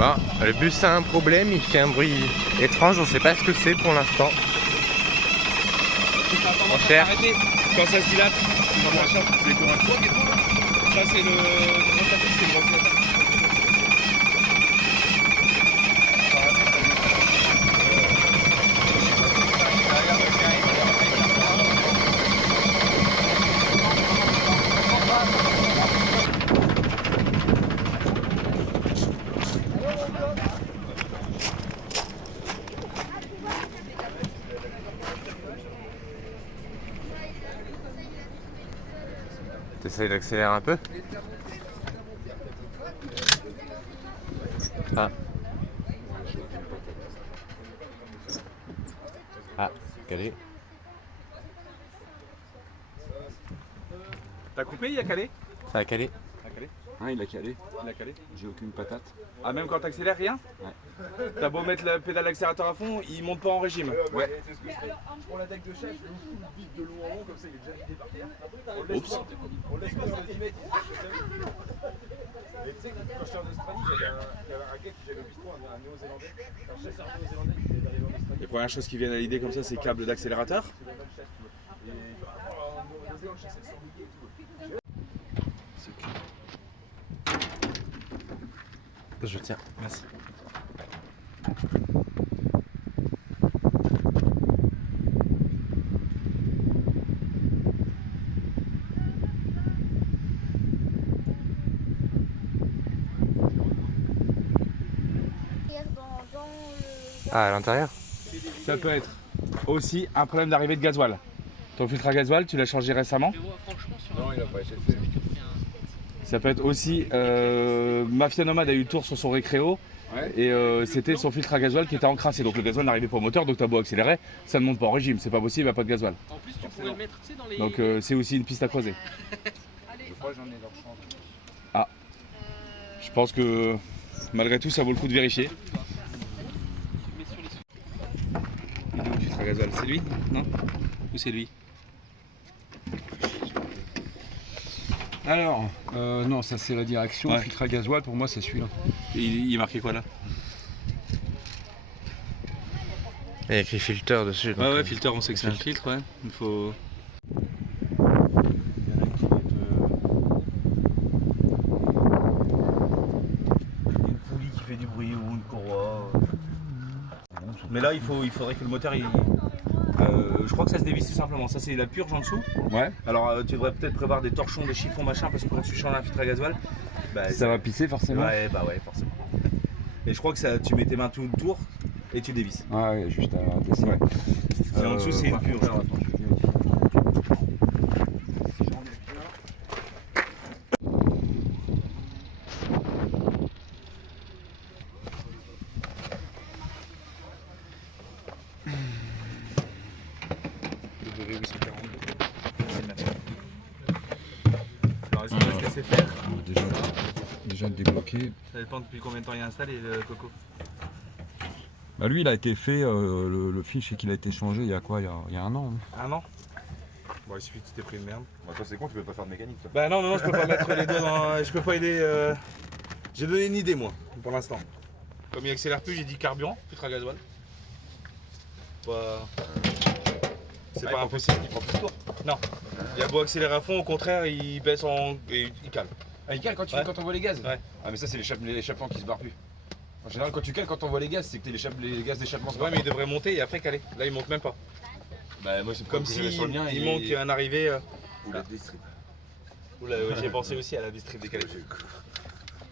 Bon, le bus a un problème, il fait un bruit étrange, on sait pas ce que c'est pour l'instant. Mon cher. Quand ça se dilate, c'est le courant. Ça c'est le ventilateur. T'essayes d'accélérer un peu. Ah. Ah, calé. T'as coupé, il a calé? Ça a calé. Ah, il a calé. Il a calé. J'ai aucune patate. Ah, même quand t'accélères, rien? Ouais. T'as beau mettre la pédale d'accélérateur à fond, il monte pas en régime. Ouais. Je prends la deck de chef, je l'ouvre tout le bif de long en long, comme ça il est déjà vidé par terre. Oups. On laisse faire le 10 mètres, il se fait. Et tu sais, quand j'étais en Australie, j'avais un gars qui j'avais au bistrot, un néo-zélandais, un chasseur néo-zélandais qui venait d'arriver en Australie. Les premières choses qui viennent à l'idée comme ça, c'est câble d'accélérateur. C'est la même chasse, tu vois. Et en Nouvelle-Zélande, je chassais le sanglier et tout. Je tiens. Merci. Ah, à l'intérieur? Ça peut être aussi un problème d'arrivée de gasoil. Ton filtre à gasoil, tu l'as changé récemment? Non, il a pas été fait. Ça peut être aussi Mafia Nomade a eu le tour sur son récréo. Ouais. Et c'était son filtre à gasoil qui était encrassé. Donc le gasoil n'arrivait pas au moteur, donc t'as beau accélérer, ça ne monte pas en régime. C'est pas possible, il n'y a pas de gasoil. En plus, tu pourrais le mettre dans les. Donc c'est aussi une piste à creuser. Je crois que j'en ai leur chance. Ah. Je pense que malgré tout, ça vaut le coup de vérifier. Il est où le filtre à gasoil? C'est lui? Non? Ou c'est lui? Alors, non, ça c'est la direction. Ouais. Filtre à gasoil, pour moi, c'est celui-là. Et il est marqué quoi là? Il y a écrit filter dessus. Ouais, ouais, filtre, on sait que c'est un filtre, ouais. Il faut. Une poulie qui fait du bruit ou une courroie. Mais là, il faudrait que le moteur, je crois que ça se dévisse tout simplement. Ça, c'est la purge en dessous. Ouais. Alors, tu devrais peut-être prévoir des torchons, des chiffons, machin, parce que quand tu changes un filtre à gasoil, bah, Ça va pisser forcément. Ouais, bah ouais, forcément. Et je crois que ça, tu mets tes mains tout le tour et tu dévisses. Ah ouais, juste à desser. Ouais. Et en dessous, c'est une purge. alors, attends, je vais- Alors, est-ce qu'on va se laisser faire? Déjà débloqué. Ça dépend depuis combien de temps il est installé le coco. Bah lui, il a été fait, le fiche et qu'il a été changé il y a quoi? Il y a un an. Hein. Un an? Bon, il suffit que tu t'es pris une merde. Bah, toi, c'est con, tu peux pas faire de mécanique, toi. Bah non, je peux pas mettre les doigts dans. Je peux pas aider. J'ai donné une idée, moi, pour l'instant. Comme il accélère plus, j'ai dit carburant, filtre à gasoil. Bah. C'est pas impossible. Il prend plus de tour. Non. Il a beau accélérer à fond, au contraire, il baisse et il calme. Ah, il cale quand, Ouais. quand on voit les gaz? Ouais. Ah, mais ça, c'est l'échappement qui se barre plus. En général, quand tu cales, quand on voit les gaz, c'est que les gaz d'échappement se Ouais, barrent. mais il devrait monter et après caler. Là, il monte même pas. Bah, moi, c'est Comme si si sur le mien, il manque un arrivé. Ou la distrib. Oula, ouais, j'y ai pensé aussi à la distrib décalée.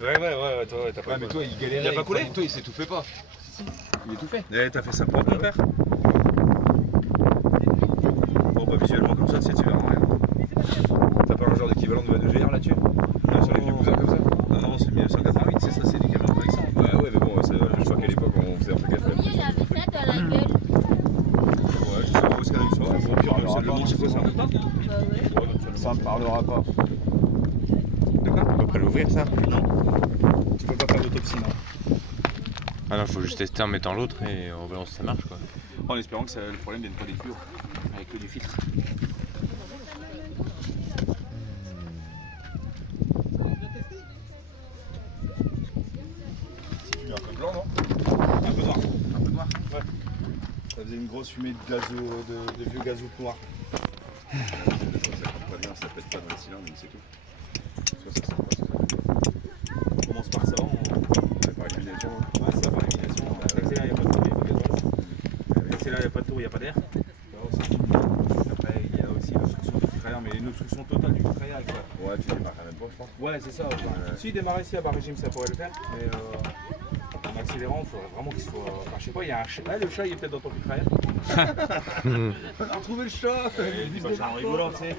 Ouais, toi, t'as pas Ouais, mais toi, il galérait. Il a pas coulé? Toi, il s'étouffait pas. Il étouffait. Eh, t'as fait ça propre, mon père? Bon, pas visuellement comme ça, tu sais, tu verras rien. T'as pas un genre d'équivalent de GR là-dessus? Sur les vieux cousins comme ça? Non, c'est 1988, c'est ça, c'est des camions de collection. Ouais, mais bon, je crois qu'à l'époque, on faisait un peu gaffe. Oui, il avait ça dans la gueule. Ouais, je sais pas où est-ce qu'elle a eu ça. Bon, pire, c'est le monde, c'est quoi ça? Bah ouais. Ça me parlera pas. De quoi? On peut pas l'ouvrir ça? Non. Tu peux pas faire d'autopsie, non. Ah non, faut juste tester en mettant l'autre et en voyant si ça marche quoi. En espérant que le problème vienne pas des tuyaux, avec que du filtre. faisait une grosse fumée de, de vieux gazout noir. Des fois, ça compte pas bien, ça pète pas dans les cylindres, mais c'est tout. Soit ça sort pas, soit ça pète pas. On commence par ça, Par élimination. ouais, ça par élimination. L'accélère, il n'y a pas de tour, il n'y a pas d'étoile. L'accélère, il n'y a pas de tour, il n'y a pas d'air. Après, il y a aussi l'obstruction du filtre à air, mais une obstruction totale du filtre à air. Quoi. Ouais, tu démarres même pas, je crois. Ouais, c'est ça. Si démarrer ici à bas régime, ça pourrait le faire, mais en accélérant, il faudrait vraiment qu'il soit. Enfin, je sais pas, il y a un chat. Ah, le chat, il est peut-être dans ton filtre à air. On a retrouvé le chat. Il dit, en rigolant, tu sais.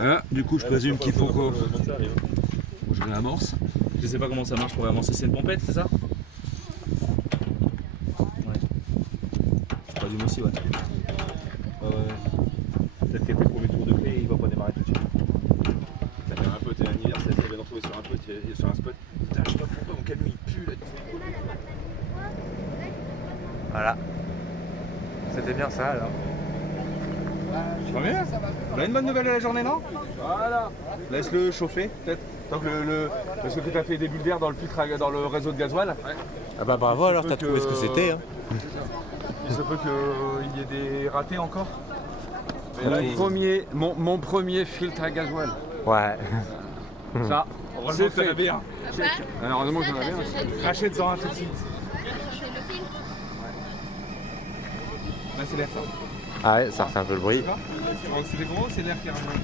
Ah, du coup, je présume qu'il faut que je réamorce. Je sais pas comment ça marche pour avancer, c'est une pompette, c'est ça? Ouais. Je présume aussi, ouais. Peut-être qu'à tes premiers tours de clé, il va pas démarrer tout de suite. T'as un pote et un anniversaire, ça vient de retrouver sur un pote, il est sur un spot. Putain, je sais pas pourquoi mon camion il pue là. Voilà. C'était bien ça alors. Pas mieux? On a une bonne nouvelle de la journée, non? Voilà. Laisse-le chauffer, peut-être. Tant que parce que tu as fait des bulles d'air dans le filtre, dans le réseau de gasoil. Ah bah bravo alors, t'as trouvé ce que c'était. Hein. Il se peut qu'il y ait des ratés encore. Mais là, Mon premier filtre à gasoil. Ouais. Ça, heureusement que t'en avais un. alors, heureusement que j'en avais un. Rachète-en un tout de suite. Chercher le fil. Là, c'est l'air ça. Ah ouais, ça refait un peu le bruit. C'est les gros, c'est l'air qui ramène.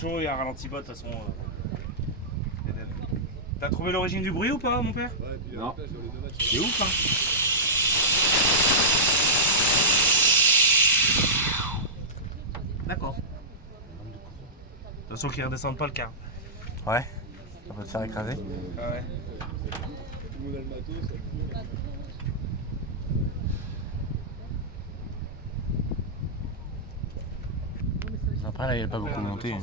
Il y a un ralenti bot de toute façon. T'as trouvé l'origine du bruit ou pas, mon père? Non. C'est ouf, hein. D'accord. De toute façon, qu'ils redescendent pas le car. Ouais. Ça peut te faire écraser. Ah ouais. Après là, il n'y a pas beaucoup monté.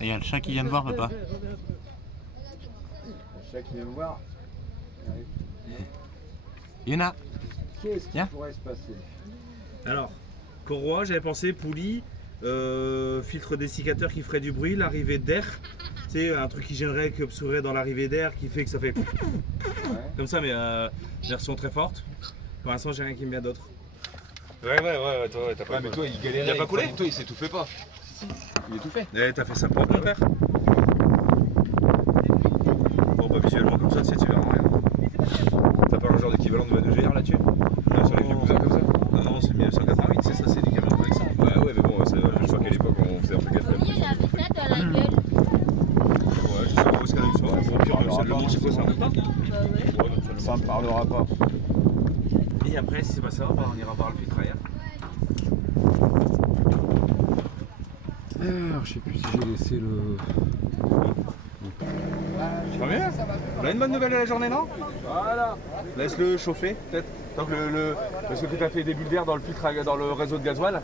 Il y a le chat qui vient de voir, papa. Le chat qui vient me voir. Il y en a. Qu'est-ce qui Viens. pourrait se passer? Alors, courroie, j'avais pensé, poulie, filtre dessiccateur qui ferait du bruit, l'arrivée d'air. Tu sais, un truc qui gênerait, qui obstruerait dans l'arrivée d'air, qui fait que ça fait comme ça, mais version très forte. Pour l'instant, j'ai rien qui me vient d'autre. Ouais, toi, t'as pas. Ouais, mais toi, il galérait. il a pas coulé. Toi, il s'étouffait pas. Il étouffait. Eh, t'as fait ça propre, mon père? Bon, bah, visuellement, comme ça, tu sais, tu verras rien. T'as pas un genre d'équivalent de GR là-dessus? Non, sur les vieux cousins comme ça? Non, non, c'est 1988, c'est ça, c'est des camions de collection. Ouais, mais bon, je crois qu'à l'époque, on faisait un peu gaffe. Premier, il avait ça dans la gueule. Ouais, je sais pas où est-ce qu'elle a eu ça. Au pire, c'est le manche, c'est quoi ça? Bah ouais. Ça me parlera pas. Et après, si c'est pas ça, bah, on ira voir le filtre à air. Alors, je sais plus si j'ai laissé le. Pas mieux? On a une bonne nouvelle de la journée, non? Voilà. Laisse-le chauffer, peut-être. Tant que parce que tu as fait des bulles d'air dans le filtre, dans le réseau de gasoil.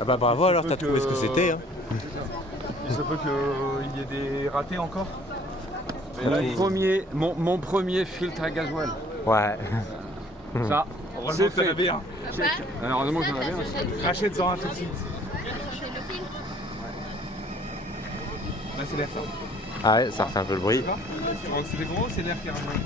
Ah bah bravo alors, t'as trouvé ce que c'était. Hein. Il se peut qu'il y ait des ratés encore. Mon premier filtre à gasoil. Ouais. Ça, Heureusement que t'en avais un. alors, heureusement que j'en avais un. Rachète-en un tout de suite. Chercher le fil. Là, c'est l'air ça. Ah ouais, ça refait un peu le bruit. C'est les gros, c'est l'air qui ramène.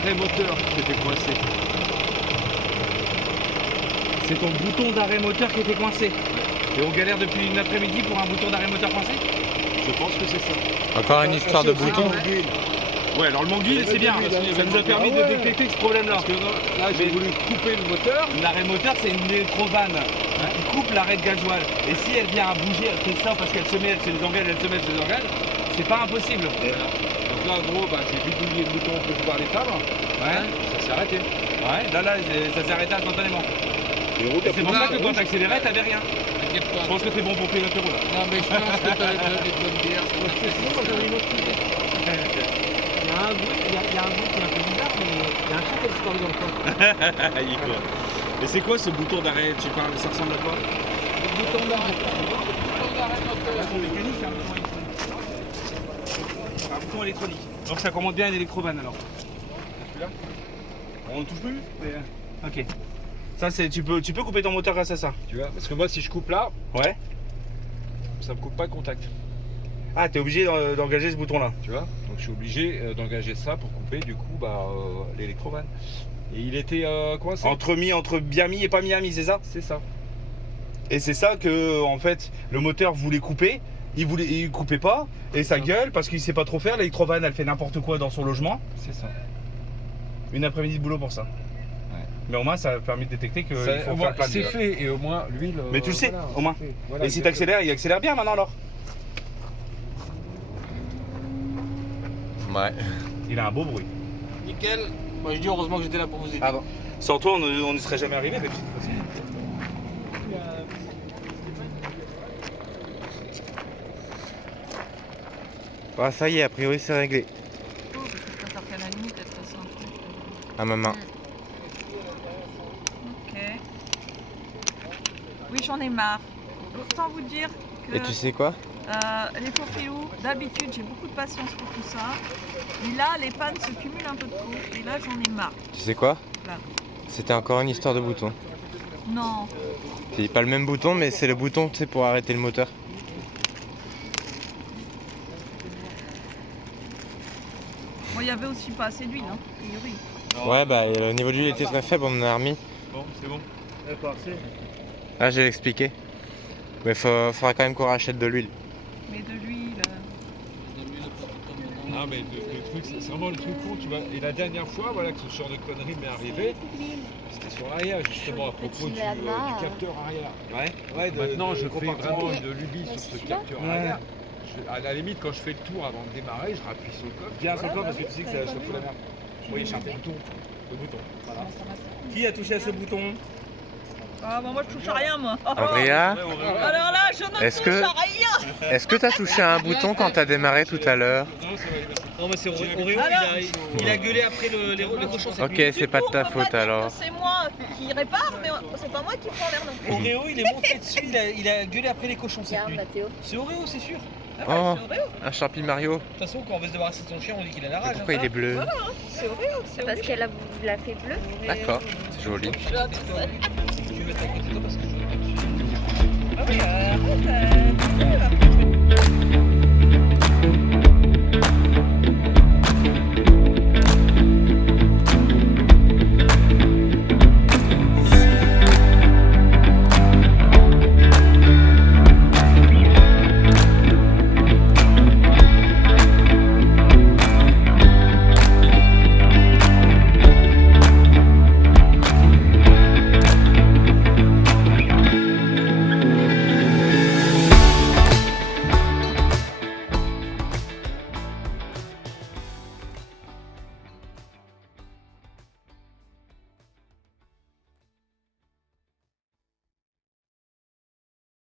d'arrêt moteur qui était coincé. C'est ton bouton d'arrêt moteur qui était coincé. Et on galère depuis une après-midi pour un bouton d'arrêt moteur coincé? Je pense que c'est ça. Encore une histoire de bouton. Ouais, alors le manguil, c'est bien. Ça nous a permis de détecter ce problème-là. Parce que là, j'ai voulu couper le moteur. L'arrêt moteur, c'est une électrovanne qui coupe l'arrêt de gasoil. Et si elle vient à bouger, elle fait ça parce qu'elle se met, elle se désengage, elle se met, elle se désengage, c'est pas impossible. Donc là, en gros, bah, j'ai bidouillé le bouton pour pouvoir l'éteindre. Ouais, Ça s'est arrêté. ouais, là, ça s'est arrêté instantanément. Et c'est pour ça que quand t'accélérais, t'avais rien. T'inquiète Je pas. pense que t'es bon pour payer l'apéro là. Non, mais je pense que t'avais déjà des bonnes bières. Il y a un bruit qui est un peu bizarre, mais il y a un truc qui se dans le coin. Il est quoi? Et c'est quoi ce bouton d'arrêt? Tu parles, ça ressemble à quoi? Le bouton d'arrêt. Bouton d'arrêt moteur. C'est mécanique, c'est un bouton électronique. C'est un bouton électronique. Donc ça commande bien une électrovanne alors. Celui-là? On ne touche plus? Ok. Ça c'est tu peux couper ton moteur grâce à ça. Tu vois, parce que moi, si je coupe là, Ouais. ça me coupe pas le contact. Ah, t'es obligé d'engager ce bouton là. Tu vois, donc je suis obligé d'engager ça pour couper du coup l'électrovanne. Et il était coincé. Entre bien mis et pas mis à mis, c'est ça? C'est ça. Et c'est ça que en fait le moteur voulait couper, il coupait pas et ça gueule parce qu'il sait pas trop faire. L'électrovanne elle fait n'importe quoi dans son logement. C'est ça. Une après-midi de boulot pour ça. Mais au moins ça a permis de détecter qu'il faut faire plein de C'est fait et au moins l'huile. Mais tu le sais, voilà, au moins. c'est fait. Voilà, Et si exactement. t'accélères, il accélère bien maintenant alors. Ouais. Il a un beau bruit. Nickel. Moi, je dis heureusement que j'étais là pour vous aider. Ah bon. Sans toi on n'y serait jamais arrivé de toute façon. Bah, ça y est, a priori c'est réglé. Oh, parce que je préfère qu'à la limite être ça un truc. À ma main. Ok. Oui, j'en ai marre. Autant vous dire que Et tu sais quoi? les faux filous, d'habitude, j'ai beaucoup de patience pour tout ça. Mais là, les pannes se cumulent un peu trop. Et là, j'en ai marre. Tu sais quoi? Là. C'était encore une histoire de bouton. Non. C'est pas le même bouton, mais c'est le bouton, tu sais, pour arrêter le moteur. Bon, il y avait aussi pas assez d'huile, hein, a priori. Ouais, bah, le niveau d'huile était très faible, on en a remis. Bon, c'est bon. Là, j'ai expliqué. Mais faudra quand même qu'on rachète de l'huile. Mais de l'huile. Non mais le truc, c'est vraiment le truc con, tu vois. Et la dernière fois, voilà, que ce genre de connerie m'est arrivé, c'était sur l'arrière, justement, à propos du capteur arrière. Ouais. Maintenant, je fais vraiment une lubie sur ce capteur Ouais. arrière. À la limite, quand je fais le tour avant de démarrer, je rappuie sur le coffre. Viens sur toi parce que tu sais que ça fout la merde. Oui, j'ai un bouton. Le bouton. Voilà. Qui a touché à ce bouton? Ah, bah, moi, je touche à rien, moi. Andrea, Alors là, je ne Est-ce touche que- à rien. est-ce que t'as touché à un bouton quand t'as démarré tout à l'heure? Non, mais c'est Oreo, il a gueulé après les cochons. Ok, c'est pas de ta faute alors. C'est moi qui répare, mais c'est pas moi qui prends l'air non plus. Oreo, il est monté dessus, il a gueulé après les cochons cette Tiens, nuit. Mathéo. C'est Oreo, c'est sûr. Ah Oh, c'est Oreo. un Champi Mario. De toute façon, quand on veut se débarrasser de son chien, on dit qu'il a la Mais rage. pourquoi il est bleu? C'est Oreo, c'est Parce Oreo. qu'elle l'a fait bleu. D'accord, c'est joli. Je vais mettre à côté de toi parce que je veux Ah oui,